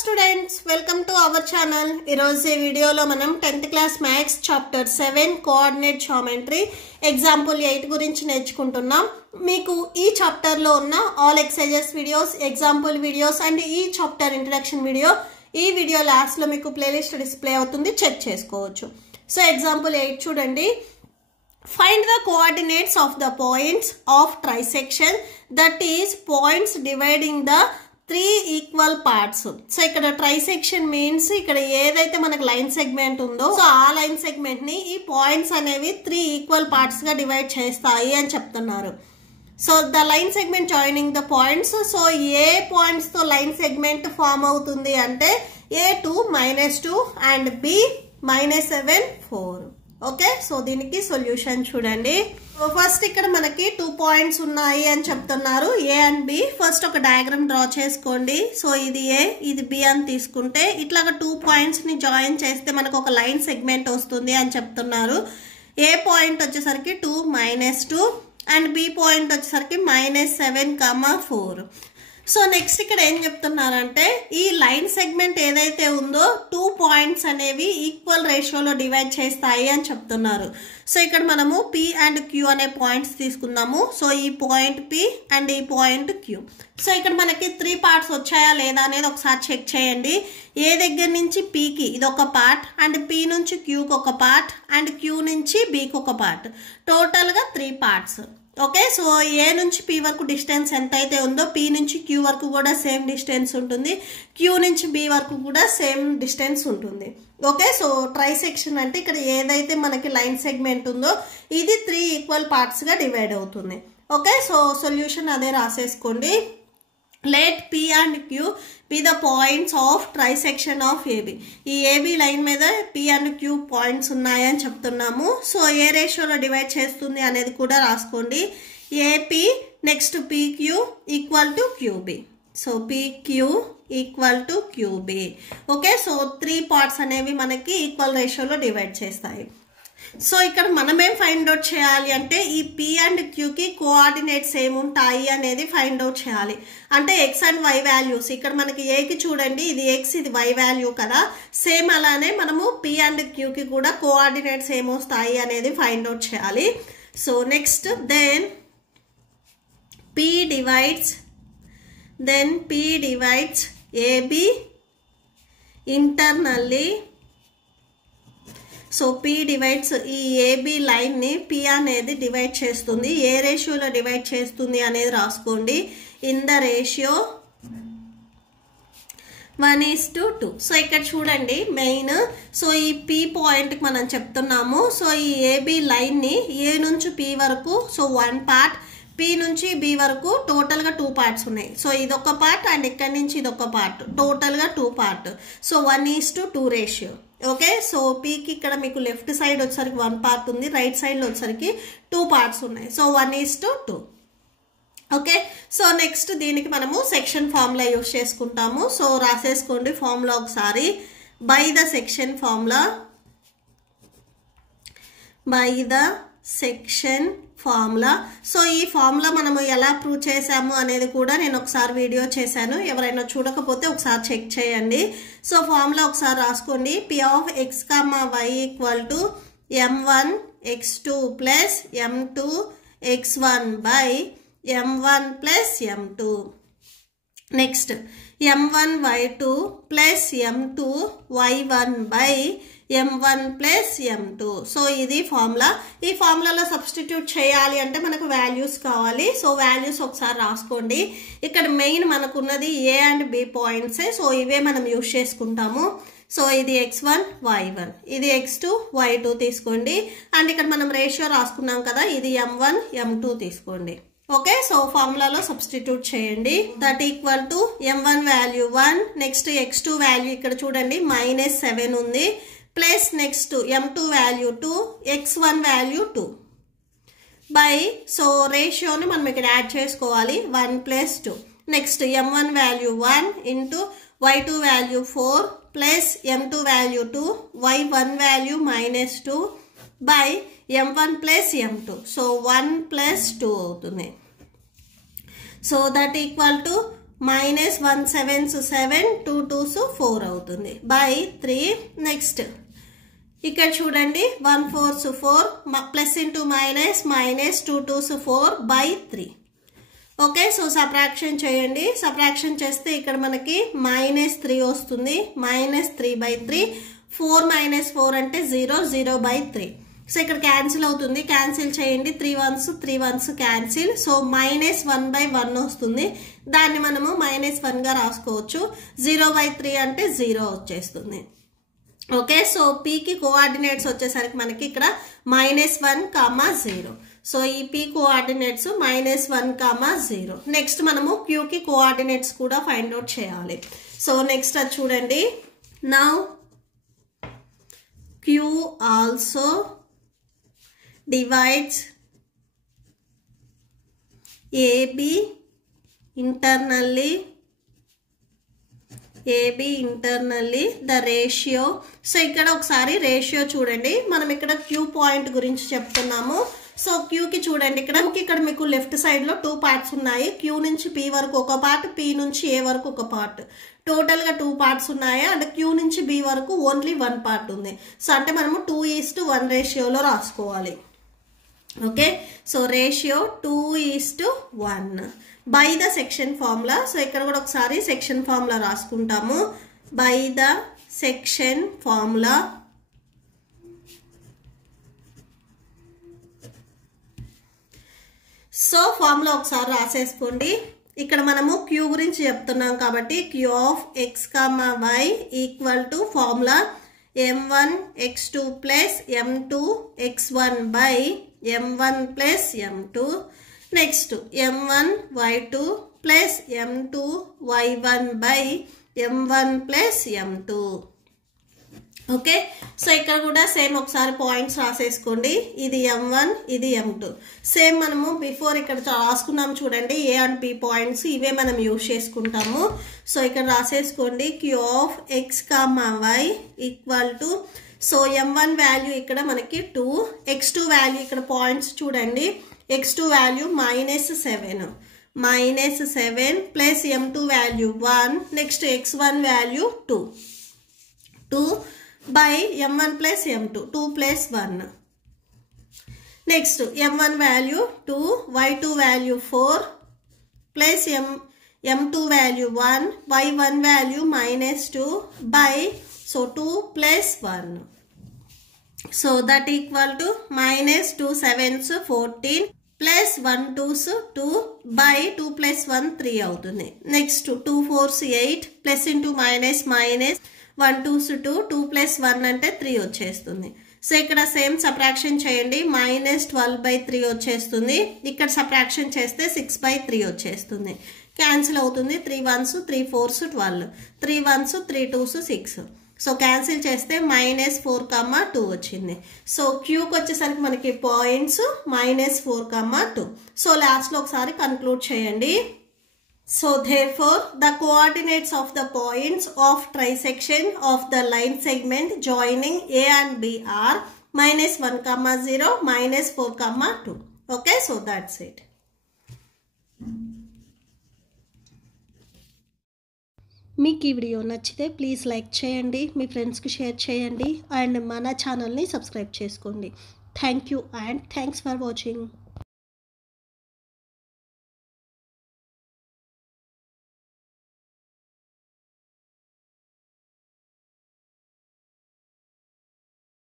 students, welcome to our channel. ఈరోజు ఈ వీడియోలో మనం 10th class maths chapter 7 coordinate geometry example 8 గురించి నేర్చుకుంటున్నాం. మీకు ఈ చాప్టర్ లో ఉన్న all exercises videos, example videos and ఈ చాప్టర్ ఇంట్రడక్షన్ వీడియో ఈ వీడియో లాస్ట్ లో మీకు ప్లేలిస్ట్ డిస్ప్లే అవుతుంది, చెక్ చేసుకోవచ్చు. సో ఎగ్జాంపుల్ 8 చూడండి. Find the coordinates of the points of trisection, that is points dividing the 3 equal parts. So ఇక్కడ trisection means ఇక్కడ ఏదైతే మనకు లైన్ సెగ్మెంట్ ఉందో సో ఆ లైన్ సెగ్మెంట్ ని ఈ పాయింట్స్ అనేవి 3 ఈక్వల్ పార్ట్స్ గా డివైడ్ చేస్తాయి అని చెప్తున్నారు. So the line segment joining the points. So A points తో లైన్ సెగ్మెంట్ ఫామ్ అవుతుంది అంటే A2 -2 and B -7 4. Okay, so దీనికి సొల్యూషన్ చూడండి. ఫస్ట్ ఇక్కడ మనకి 2 పాయింట్స్ ఉన్నాయి అని చెప్తున్నారు, ఏ అండ్ బి. ఫస్ట్ ఒక డయాగ్రామ్ డ్రా చేసుకోండి. సో ఇది ఏ, ఇది బి అని తీసుకుంటే ఇట్లాగా 2 పాయింట్స్ ని జాయిన్ చేస్తే మనకు ఒక లైన్ సెగ్మెంట్ వస్తుంది అని చెప్తున్నారు. ఏ పాయింట్ వచ్చేసరికి 2 -2 అండ్ బి పాయింట్ వచ్చేసరికి -7, 4. సో నెక్స్ట్ ఇక్కడ ఏం చెప్తున్నారంటే ఈ లైన్ సెగ్మెంట్ ఏదైతే ఉందో 2 పాయింట్స్ అనేవి ఈక్వల్ రేషియోలో డివైడ్ చేస్తాయి అని చెప్తున్నారు. సో ఇక్కడ మనము P అండ్ Q అనే పాయింట్స్ తీసుకుందాము. సో ఈ పాయింట్ P అండ్ ఈ పాయింట్ Q. సో ఇక్కడ మనకి 3 పార్ట్స్ వచ్చాయా లేదా అనేది ఒకసారి చెక్ చేయండి. ఏ దగ్గర నుంచి Pకి ఇది ఒక పార్ట్ అండ్ P నుంచి Qకి ఒక పార్ట్ అండ్ Q నుంచి Bకి ఒక పార్ట్, టోటల్గా 3 పార్ట్స్. ఓకే, సో ఏ నుంచి P వరకు డిస్టెన్స్ ఎంత అయితే ఉందో P నుంచి Q వరకు కూడా సేమ్ డిస్టెన్స్ ఉంటుంది, Q నుంచి B వరకు కూడా సేమ్ డిస్టెన్స్ ఉంటుంది. ఓకే, సో ట్రైసెక్షన్ అంటే ఇక్కడ ఏదైతే మనకి లైన్ సెగ్మెంట్ ఉందో ఇది 3 ఈక్వల్ పార్ట్స్ గా డివైడ్ అవుతుంది. ఓకే, సో సొల్యూషన్ అదే రాసేసుకోండి. Let P and Q be the points of trisection of AB. ఈ AB లైన్ మీద P and Q పాయింట్స్ ఉన్నాయని చెప్తున్నాము. సో ఏ రేషియోలో డివైడ్ చేస్తుంది అనేది కూడా రాసుకోండి. AP next PQ equal to QB. So PQ equal to QB. Okay, so 3 parts అనేవి మనకి ఈక్వల్ రేషియోలో డివైడ్ చేస్తాయి. సో ఇక్కడ మనమేం ఫైండ్ అవుట్ చేయాలి అంటే ఈ P అండ్ Qకి కోఆర్డినేట్స్ ఏముంటాయి అనేది ఫైండ్ అవుట్ చేయాలి. అంటే ఎక్స్ అండ్ వై వాల్యూస్ ఇక్కడ మనకి ఏకి చూడండి, ఇది ఎక్స్ ఇది వై వాల్యూ కదా, సేమ్ అలానే మనము P అండ్ Qకి కూడా కోఆర్డినేట్స్ ఏమొస్తాయి అనేది ఫైండ్ అవుట్ చేయాలి. So next then P divides AB internally. So P divides ఈ AB లైన్ ని P అనేది డివైడ్ చేస్తుంది. ఏ రేషియోలో డివైడ్ చేస్తుంది అనేది రాసుకోండి. In the ratio 1:2. సో ఇక్కడ చూడండి మెయిన్. సో ఈ P పాయింట్ కి మనం చెప్తున్నాము. సో ఈ AB లైన్ ని A నుంచి P వరకు సో 1 పార్ట్, P నుంచి B వరకు టోటల్ గా 2 పార్ట్స్ ఉన్నాయి. సో ఇదొక పార్ట్ అండ్ ఇక్కడ నుంచి ఇదొక పార్ట్, టోటల్ గా 2 part. So 1:2 ratio. Okay, so Pకి ఇక్కడ మీకు లెఫ్ట్ సైడ్ వచ్చేసరికి 1 పార్ట్ ఉంది, రైట్ సైడ్ లో వచ్చేసరికి 2 పార్ట్స్ ఉన్నాయి. సో 1:2. ఓకే, సో నెక్స్ట్ దీనికి మనము సెక్షన్ ఫార్ములా యూజ్ చేసుకుంటాము. సో రాసేసుకోండి ఫార్ములా ఒకసారి. By the section formula, so ఈ ఫార్ములా మనము ఎలా ప్రూవ్ చేసాము అనేది కూడా నేను ఒకసారి వీడియో చేశాను, ఎవరైనా చూడకపోతే ఒకసారి చెక్ చేయండి. సో ఫార్ములా ఒకసారి రాసుకోండి. P of x, y equal to m1 x2 plus m2 x1 by m1 plus m2. Next m1 y2 plus m2 y1 by m1 plus m2. So ఇది ఫార్ములా. ఈ ఫార్ములాలో substitute చేయాలి అంటే మనకు values కావాలి. So values ఒకసారి రాసుకోండి. ఇక్కడ main మనకున్నది A అండ్ B పాయింట్సే, సో ఇవే మనం యూజ్ చేసుకుంటాము. సో ఇది x1 y1, ఇది x2 y2 తీసుకోండి. అండ్ ఇక్కడ మనం రేషియో రాసుకున్నాం కదా, ఇది m1 m2 తీసుకోండి. ఓకే, సో ఫార్ములాలో సబ్స్టిట్యూట్ చేయండి. That equal to m1 value 1, next x2 value ఇక్కడ చూడండి -7 ఉంది, plus next m2 value 2, x1 value 2 by, so రేషియోని మనం ఇక్కడ యాడ్ చేసుకోవాలి 1 + 2. Next m1 value 1 into y2 value 4 plus m2 value 2, y1 value -2 by m1 plus m2. So 1 + 2 అవుతుంది. So that equal to minus 1 7s 7 2 2s 4 అవుతుంది by 3. Next ఇక్కడ చూడండి 1 4s 4 plus into minus minus 2 2s 4 by 3. Okay, so subtraction చేయండి. Subtraction చేస్తే ఇక్కడ మనకి minus 3 వస్తుంది. Minus 3 by 3. 4 minus 4 అంటే 0 0 బై 3. సో ఇక్కడ క్యాన్సిల్ అవుతుంది. క్యాన్సిల్ చేయండి. 3 1s cancel. So minus 1 by 1 వస్తుంది. దాన్ని మనము మైనస్ 1గా రాసుకోవచ్చు. 0 బై 3 అంటే 0 వచ్చేస్తుంది. ఓకే, సో పీకి కోఆర్డినేట్స్ వచ్చేసరికి మనకి ఇక్కడ -1, 0. సో ఈ పీ కోఆర్డినేట్స్ -1, 0. నెక్స్ట్ మనము క్యూకి కోఆర్డినేట్స్ కూడా ఫైండ్ అవుట్ చేయాలి. సో నెక్స్ట్ అది చూడండి. Now Q also divides AB internally the ratio. సో ఇక్కడ ఒకసారి రేషియో చూడండి. మనం ఇక్కడ క్యూ పాయింట్ గురించి చెప్తున్నాము. సో క్యూకి చూడండి, ఇక్కడ మీకు లెఫ్ట్ సైడ్ లో 2 పార్ట్స్ ఉన్నాయి. క్యూ నుంచి పీ వరకు ఒక పార్ట్, పీ నుంచి ఏ వరకు ఒక పార్ట్. టోటల్ గా 2 పార్ట్స్ ఉన్నాయి. అండ్ క్యూ నుంచి బి వరకు ఓన్లీ 1 పార్ట్ ఉంది. సో అంటే మనము 2:1 రేషియోలో రాసుకోవాలి. Okay, so ratio 2:1 by the section formula. సో ఇక్కడ కూడా ఒకసారి సెక్షన్ ఫార్ములా రాసుకుంటాము. By the section formula so formula ఒకసారి రాసేసుకోండి. ఇక్కడ మనము క్యూ గురించి చెప్తున్నాం కాబట్టి Q of x, y equal to formula m1 x2 plus m2 x1 by m1 plus m2. Next m1 y2 plus m2 y1 by m1 plus m2. Okay, so ఇక్కడ కూడా same ఒకసారి పాయింట్స్ రాసేసుకోండి. ఇది m1, ఇది m2. Same మనము before ఇక్కడ రాసుకున్నాం చూడండి. ఏ and B points ఇవే మనం యూజ్ చేసుకుంటాము. సో ఇక్కడ రాసేసుకోండి. Q of x, y equal to so m1 value ఇక్కడ మనకి 2, x2 వాల్యూ ఇక్కడ పాయింట్స్ చూడండి. x2 value -7 plus m2 value 1. Next x1 value 2 by m1 plus m2, 2 plus 1. Next m1 value 2, y2 value 4 plus m2 value 1, y1 value -2 by so 2 plus 1. So that equal to -2 7s 14 plus 1 2s 2 by 2 plus 1 3 అవుతుంది. Next 2 4s 8 plus into minus 1 2s 2 2 plus 1 అంటే 3 వచ్చేస్తుంది. So ఇక్కడ same subtraction చేయండి. -12/3 వచ్చేస్తుంది. ఇక్కడ subtraction చేస్తే 6/3 వచ్చేస్తుంది. Cancel అవుతుంది. 3 1s 3 4s 12, 3 1s 3 2s 6. So cancel చేస్తే -4, 2 వచ్చింది. సో క్యూకి వచ్చేసరికి మనకి పాయింట్స్ -4, 2. సో లాస్ట్లో ఒకసారి కన్క్లూడ్ చేయండి. So therefore the coordinates of the points of trisection of the line segment joining A and B are -1, 0, -4, 2. Okay, so that's it. మీకు ఈ video నచ్చితే ప్లీజ్ లైక్ చేయండి, మీ ఫ్రెండ్స్కి షేర్ చేయండి అండ్ మన ఛానల్ని సబ్స్క్రైబ్ చేసుకోండి. Thank you and thanks for watching.